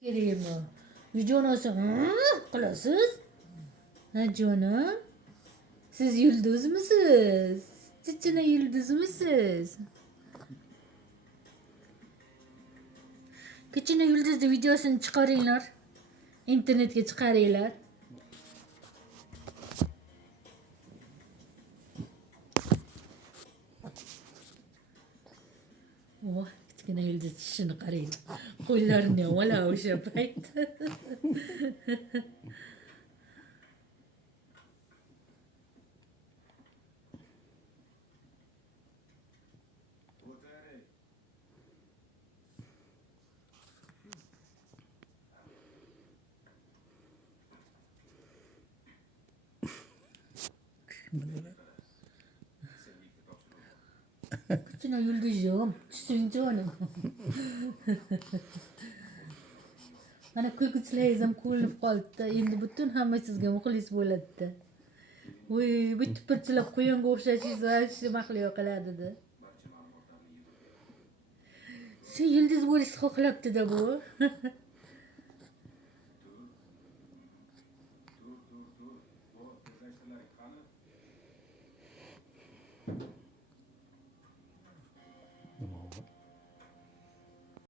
kerakmi? Videoni olsa qilasiz. Ha jonim. Siz yulduzmisiz? Chichina yulduzmisiz? Kichkina yulduzni videosini chiqaringlar. İnternetga chiqaringlar. Oh, kichkina yulduz tishini qarang. Qo'llarini ola o'sha paytda. Kichkina yulduzim, tushsang jonim. Mana kulguchilaringiz ham ko'rinib qoldi-da. Endi butun hamma sizga muxlis bo'ladi-da. Voy, bitib pirchilab quyonga o'xshashingiz vashi mahliyo qiladi-da. Sen yulduz bo'lishni xohlabdi-da bu.